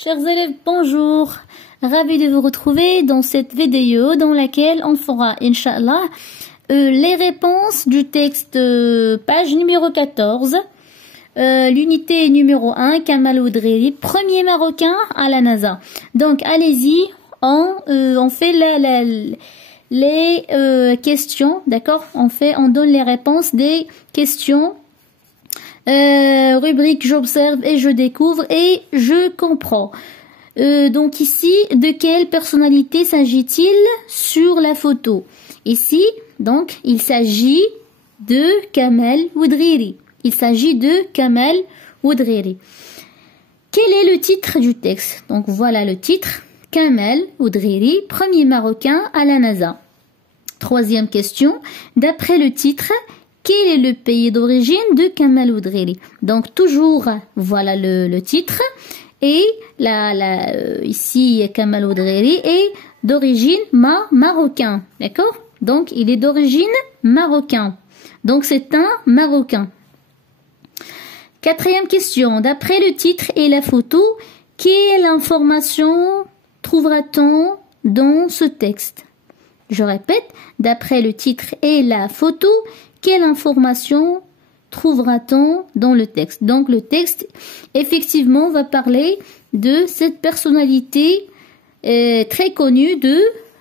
Chers élèves, bonjour. Ravi de vous retrouver dans cette vidéo dans laquelle on fera, Inch'Allah, les réponses du texte page numéro 14, l'unité numéro 1, Kamal Oudriri, premier Marocain à la NASA. Donc, allez-y, on fait les questions, d'accord? On donne les réponses des questions. Rubrique j'observe et je découvre et je comprends. Donc ici, de quelle personnalité s'agit-il sur la photo? Ici, donc, il s'agit de Kamal Oudriri. Il s'agit de Kamal Oudriri. Quel est le titre du texte? Donc voilà le titre. Kamal Oudriri, premier Marocain à la NASA. Troisième question. D'après le titre, quel est le pays d'origine de Kamal Oudriri? Donc toujours, voilà le titre. Et ici, Kamal Oudriri est d'origine marocain. D'accord? Donc il est d'origine marocain. Donc c'est un Marocain. Quatrième question. D'après le titre et la photo, quelle information trouvera-t-on dans ce texte? Je répète, d'après le titre et la photo, quelle information trouvera-t-on dans le texte? Donc le texte, effectivement, va parler de cette personnalité très connue de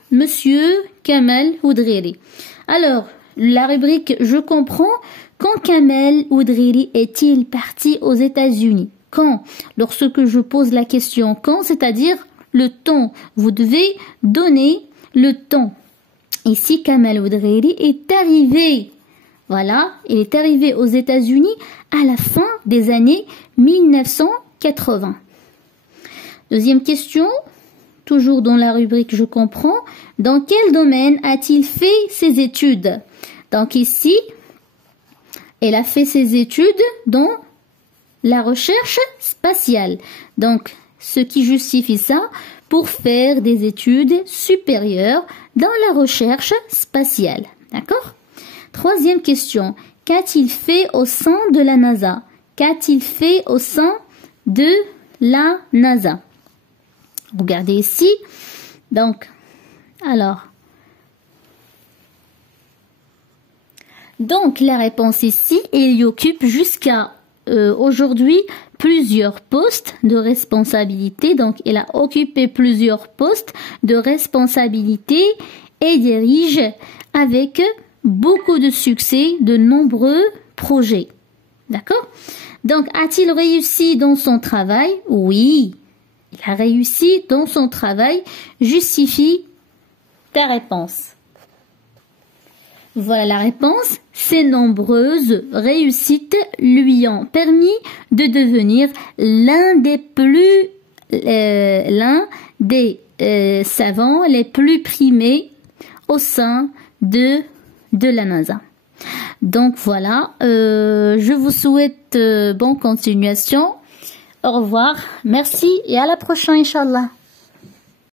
Monsieur Kamal Oudriri. Alors, la rubrique « Je comprends ». Quand Kamal Oudriri est-il parti aux États-Unis? Quand? Lorsque je pose la question « quand », c'est-à-dire le temps. Vous devez donner le temps. Ici, Kamal Oudriri est arrivé. Voilà, il est arrivé aux États-Unis à la fin des années 1980. Deuxième question, toujours dans la rubrique « Je comprends ». Dans quel domaine a-t-il fait ses études? Donc ici, elle a fait ses études dans la recherche spatiale. Donc, ce qui justifie ça pour faire des études supérieures dans la recherche spatiale. D'accord? Troisième question. Qu'a-t-il fait au sein de la NASA? Qu'a-t-il fait au sein de la NASA? Regardez ici. Donc, la réponse ici, il y occupe jusqu'à aujourd'hui plusieurs postes de responsabilité. Donc, il a occupé plusieurs postes de responsabilité et dirige avec beaucoup de succès de nombreux projets. D'accord? Donc, a-t-il réussi dans son travail? Oui, il a réussi dans son travail. Justifie ta réponse. Voilà la réponse. Ces nombreuses réussites lui ont permis de devenir l'un des savants les plus primés au sein de la NASA. Donc voilà, je vous souhaite bonne continuation. Au revoir, merci et à la prochaine, Inch'Allah.